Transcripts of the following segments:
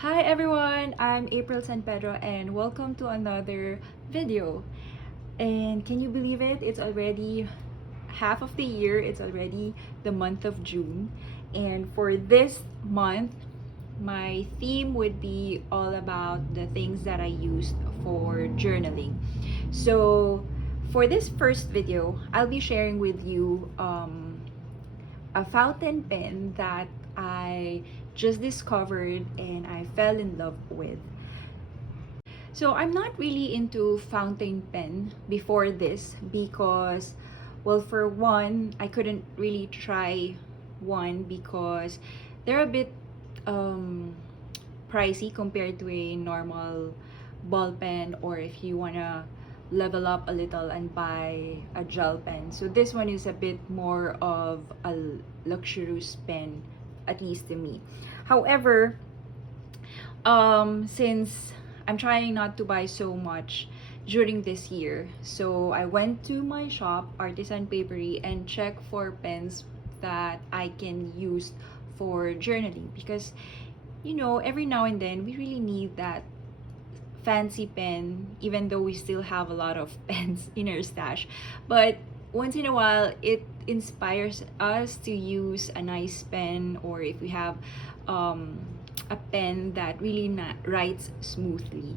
Hi everyone, I'm April San Pedro and welcome to another video. And can you believe it? It's already half of the year. It's already the month of June. And for this month, my theme would be all about the things that I used for journaling. So for this first video, I'll be sharing with you a fountain pen that I just discovered and I fell in love with. So I'm not really into fountain pen before this because, well, for one, I couldn't really try one because they're a bit um, pricey compared to a normal ball pen, or if you wanna level up a little and buy a gel pen. So this one is a bit more of a luxurious pen, at least to me. However, since I'm trying not to buy so much during this year, so I went to my shop, Artisan Paperie, and checked for pens that I can use for journaling because every now and then we really need that fancy pen, even though we still have a lot of pens in our stash. But once in a while, it inspires us to use a nice pen, or if we have a pen that really writes smoothly.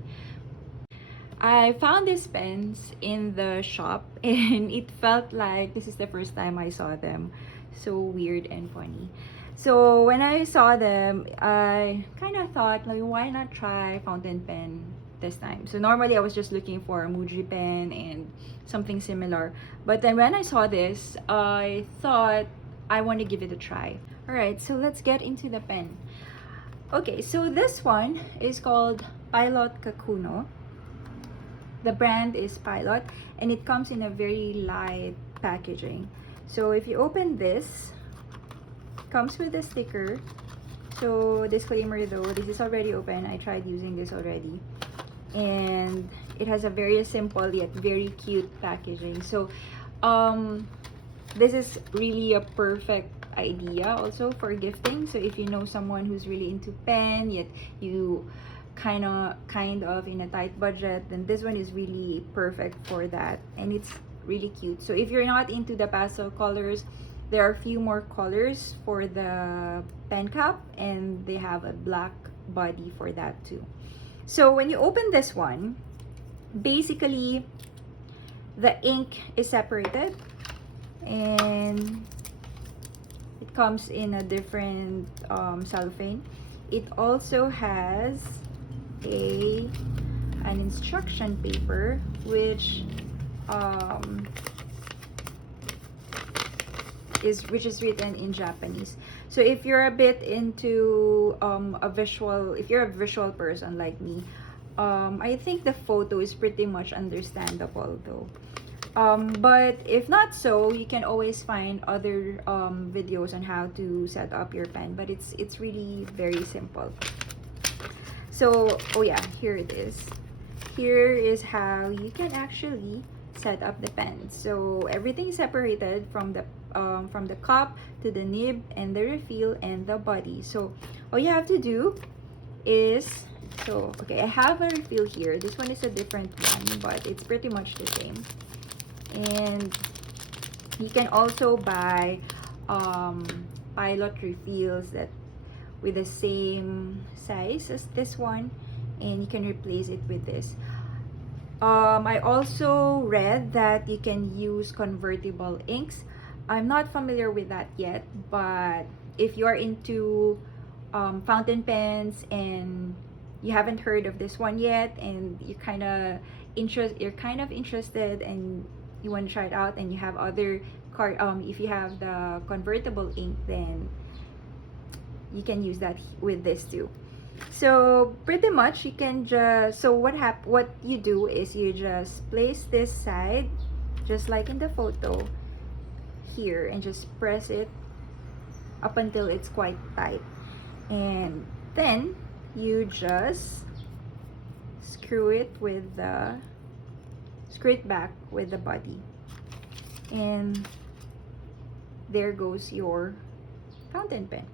I found these pens in the shop and it felt like this is the first time I saw them. So weird and funny. So when I saw them, I kind of thought, like, why not try fountain pen this time? So normally I was just looking for a Muji pen and something similar. But then when I saw this, I thought I want to give it a try. Alright, so let's get into the pen. Okay, so this one is called Pilot Kakuno. The brand is Pilot and it comes in a very light packaging. So if you open this, it comes with a sticker. So disclaimer though, this is already open. I tried using this already. And it has a very simple yet very cute packaging. So this is really a perfect idea also for gifting. So if you know someone who's really into pen yet you kind of in a tight budget, then this one is really perfect for that, and it's really cute. So if you're not into the pastel colors, there are a few more colors for the pen cap, and they have a black body for that too. So when you open this one, basically the ink is separated and it comes in a different cellophane. It also has an instruction paper which is written in Japanese. So if you're a bit into if you're a visual person like me, I think the photo is pretty much understandable though. But if not so, you can always find other videos on how to set up your pen, but it's really very simple. So, oh yeah, here it is. Here is how you can actually set up the pen. So everything is separated from the cup to the nib and the refill and the body. So all you have to do is, okay, I have a refill here. This one is a different one, but it's pretty much the same. And you can also buy Pilot refills that with the same size as this one, and you can replace it with this. I also read that you can use convertible inks. I'm not familiar with that yet, but if you're into fountain pens and you haven't heard of this one yet, and you're kind of interested and you want to try it out, and you have other if you have the convertible ink, then you can use that with this too. So pretty much you can just, what you do is you just place this side just like in the photo here and just press it up until it's quite tight, and then you just screw it back with the body, and there goes your fountain pen.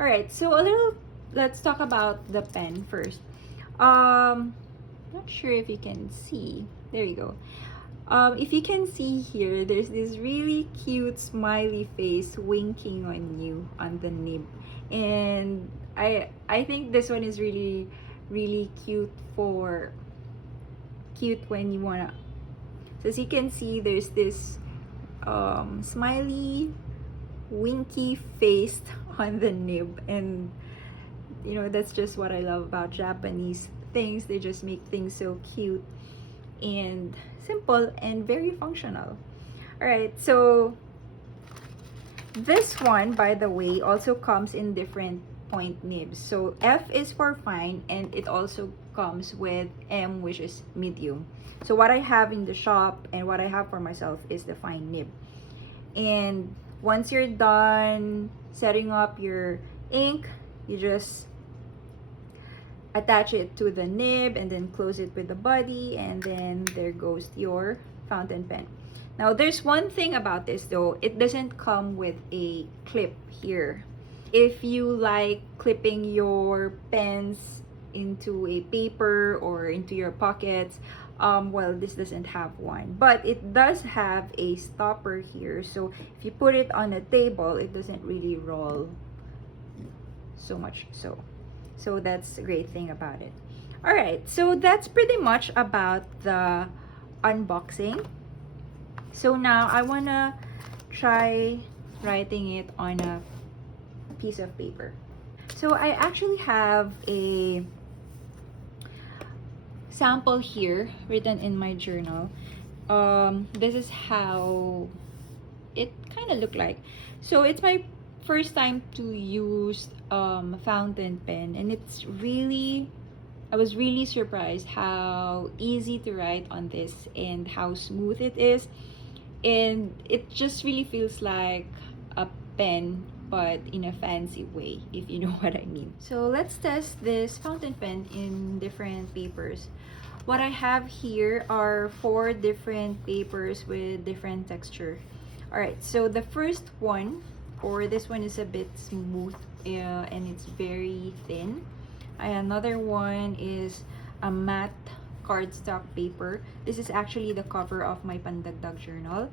All right, so a little let's talk about the pen first. Not sure if you can see. There you go. If you can see here, there's this really cute smiley face winking on you on the nib, and I think this one is really cute when you wanna. So as you can see, there's this smiley winky face on the nib, and you know, that's just what I love about Japanese things. They just make things so cute and simple and very functional. All right, so this one, by the way, also comes in different point nibs. So F is for fine, and it also comes with M, which is medium. So what I have in the shop and what I have for myself is the fine nib. And once you're done setting up your ink, you just attach it to the nib and then close it with the body, and then there goes your fountain pen. Now there's one thing about this though, it doesn't come with a clip here. If you like clipping your pens into a paper or into your pockets, well, this doesn't have one, but it does have a stopper here, so if you put it on a table, it doesn't really roll so much. So that's a great thing about it. All right, so that's pretty much about the unboxing. So now I wanna try writing it on a piece of paper. So I actually have a sample here written in my journal. This is how it kind of looked like. So it's my first time to use fountain pen, and I was really surprised how easy to write on this and how smooth it is, and it just really feels like a pen but in a fancy way, if you know what I mean. So let's test this fountain pen in different papers. What I have here are 4 different papers with different texture. Alright, so the first one, or this one, is a bit smooth and it's very thin. Another one is a matte cardstock paper. This is actually the cover of my Pandagdag journal.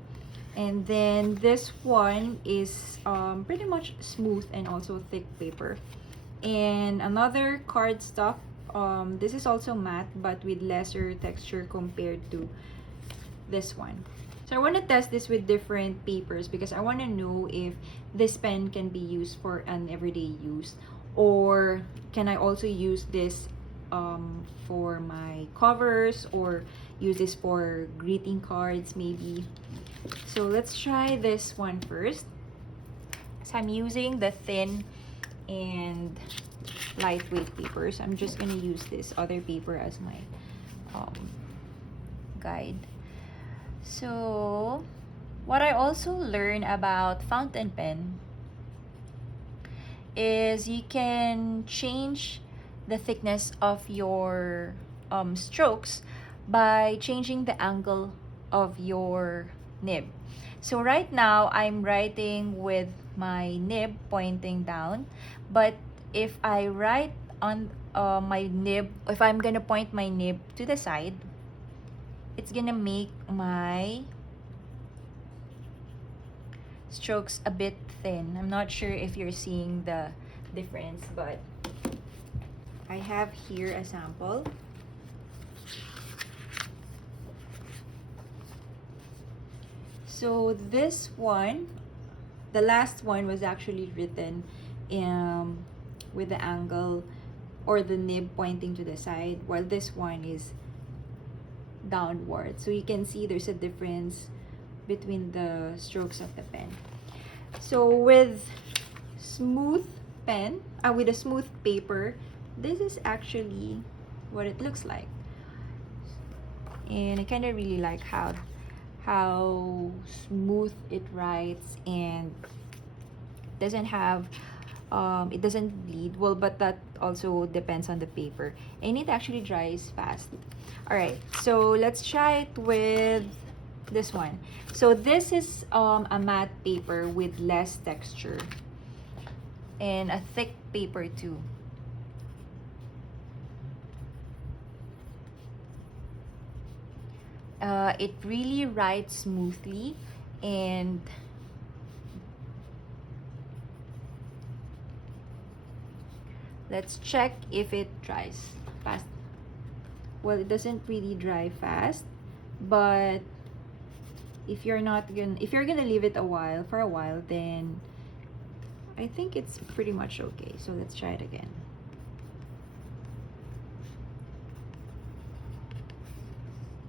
And then this one is pretty much smooth and also thick paper. And another cardstock, this is also matte but with lesser texture compared to this one. So I want to test this with different papers because I want to know if this pen can be used for an everyday use, or can I also use this for my covers, or use this for greeting cards maybe. So let's try this one first. So I'm using the thin and lightweight papers. I'm just gonna use this other paper as my guide. So what I also learned about fountain pen is you can change the thickness of your strokes by changing the angle of your nib. So right now I'm writing with my nib pointing down, but if I write on my nib, if I'm gonna point my nib to the side, it's gonna make my strokes a bit thin. I'm not sure if you're seeing the difference, but I have here a sample. So this one, the last one, was actually written with the angle or the nib pointing to the side, while this one is downward. So you can see there's a difference between the strokes of the pen. So with smooth pen, with a smooth paper, this is actually what it looks like. And I kind of really like how smooth it writes, and doesn't have it doesn't bleed well, but that also depends on the paper, and it actually dries fast. All right, so let's try it with this one. So this is a matte paper with less texture and a thick paper too. It really writes smoothly, and let's check if it dries fast. Well, it doesn't really dry fast, but if you're gonna leave it for a while, then I think it's pretty much okay. So let's try it again.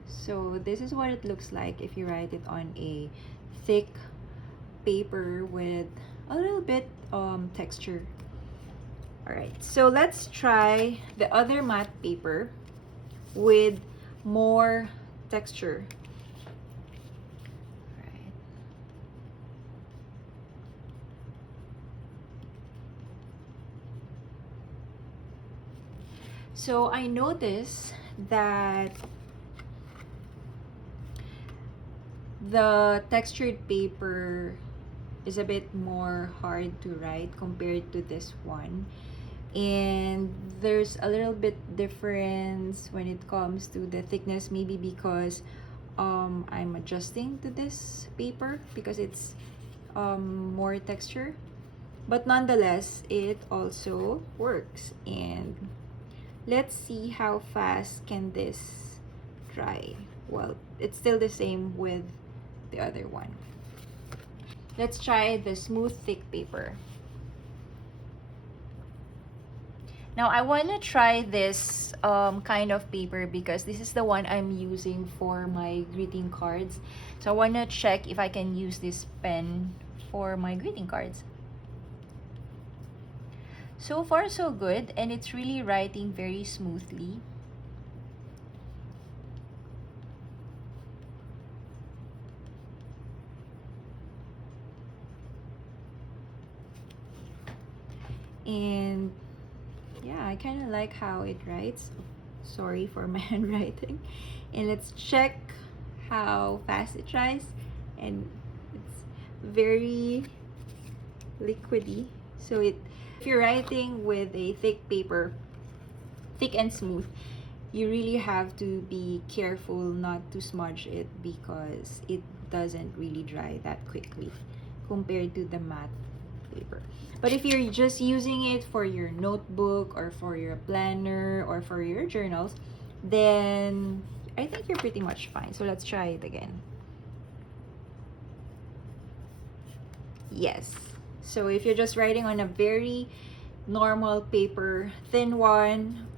So this is what it looks like if you write it on a thick paper with a little bit texture. Alright, so let's try the other matte paper with more texture. Alright. So I noticed that the textured paper is a bit more hard to write compared to this one, and there's a little bit difference when it comes to the thickness, maybe because I'm adjusting to this paper because it's more texture, but nonetheless it also works. And let's see how fast can this dry. Well, it's still the same with the other one. Let's try the smooth thick paper. now I want to try this kind of paper because this is the one I'm using for my greeting cards. So I want to check if I can use this pen for my greeting cards. So far so good, and it's really writing very smoothly. And yeah, I kind of like how it writes. Sorry for my handwriting. And let's check how fast it dries. And it's very liquidy. So if you're writing with a thick paper, thick and smooth, you really have to be careful not to smudge it because it doesn't really dry that quickly compared to the matte paper. But if you're just using it for your notebook or for your planner or for your journals, then I think you're pretty much fine. So let's try it again. Yes. So if you're just writing on a very normal paper, thin one,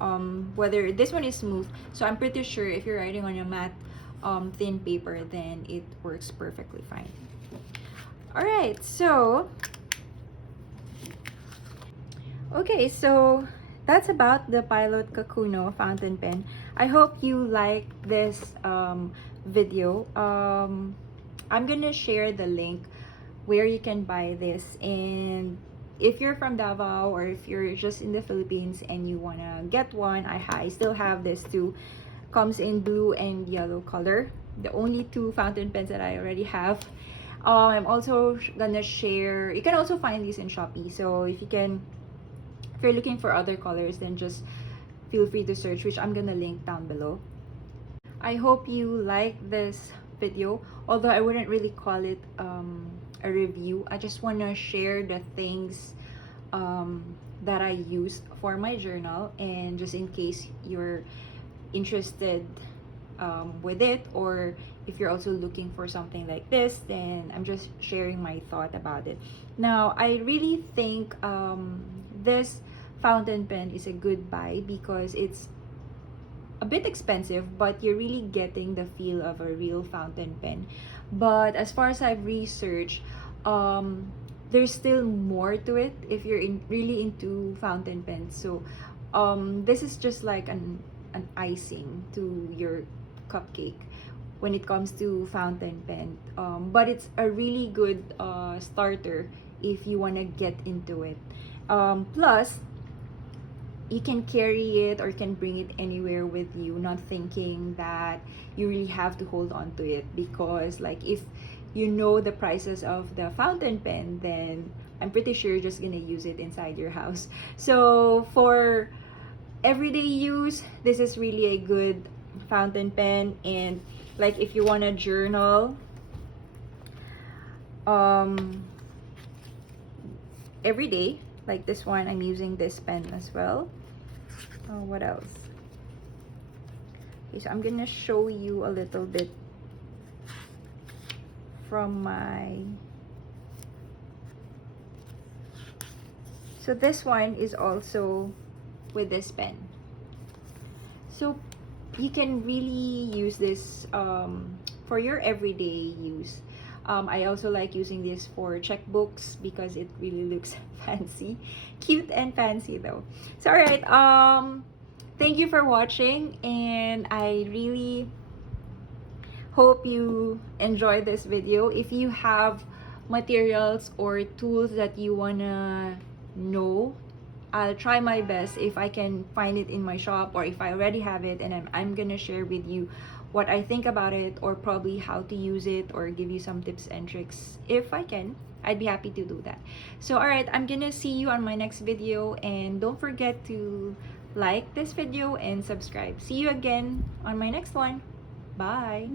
whether this one is smooth, so I'm pretty sure if you're writing on a matte thin paper, then it works perfectly fine. All right, so okay, so that's about the Pilot Kakuno fountain pen. I hope you like this video. I'm gonna share the link where you can buy this, and if you're from Davao or if you're just in the Philippines and you wanna get one, I still have this too. Comes in blue and yellow color, the only two fountain pens that I already have. I'm also gonna share, you can also find these in Shopee, so if you're looking for other colors, then just feel free to search, which I'm gonna link down below. I hope you like this video, although I wouldn't really call it a review. I just want to share the things that I use for my journal, and just in case you're interested with it, or if you're also looking for something like this, then I'm just sharing my thought about it. Now, I really think this fountain pen is a good buy because it's a bit expensive, but you're really getting the feel of a real fountain pen. But as far as I've researched, there's still more to it if you're really into fountain pens. So this is just like an icing to your cupcake when it comes to fountain pen, but it's a really good starter if you want to get into it. Plus, you can carry it or can bring it anywhere with you, not thinking that you really have to hold on to it, because like if you know the prices of the fountain pen, then I'm pretty sure you're just gonna use it inside your house. So for everyday use, this is really a good fountain pen, and like if you want to journal every day, like this one, I'm using this pen as well. What else? Okay, so I'm gonna show you a little bit from my, so this one is also with this pen. So you can really use this for your everyday use. I also like using this for checkbooks because it really looks fancy, cute and fancy though. So alright, thank you for watching, and I really hope you enjoy this video. If you have materials or tools that you wanna know, I'll try my best if I can find it in my shop, or if I already have it, and I'm gonna share with you what I think about it, or probably how to use it, or give you some tips and tricks. If I can, I'd be happy to do that. So alright, I'm gonna see you on my next video, and don't forget to like this video and subscribe. See you again on my next one. Bye!